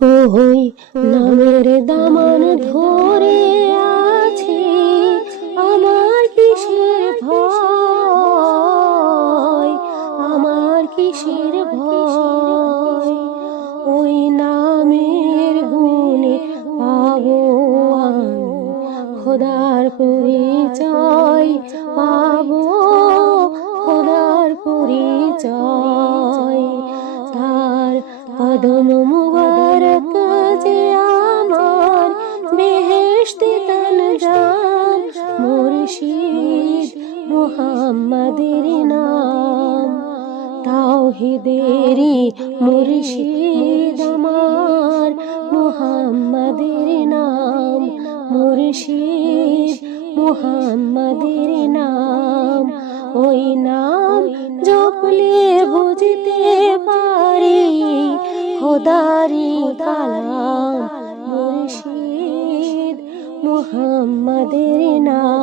ওই নামের দামান ধরে আছি, আমার কিসের ভয়, আমার কিসের ভয়। ওই নামের গুণে পাবো আমি খোদার পরিচয়, পাবো খোদার পরিচয়। তার কদম মুবারক যে আমার বেহেশতে তানজাম, মুর্শিদ মুহাম্মাদের নাম। তাওহীদেরই মুর্শিদ আমার মুহাম্মাদের নাম, মুর্শিদ মুহাম্মাদের নাম। ওই নাম জপলে বুঝতে পারি খোদারি কালাম, মুর্শিদ মুহাম্মাদের নাম।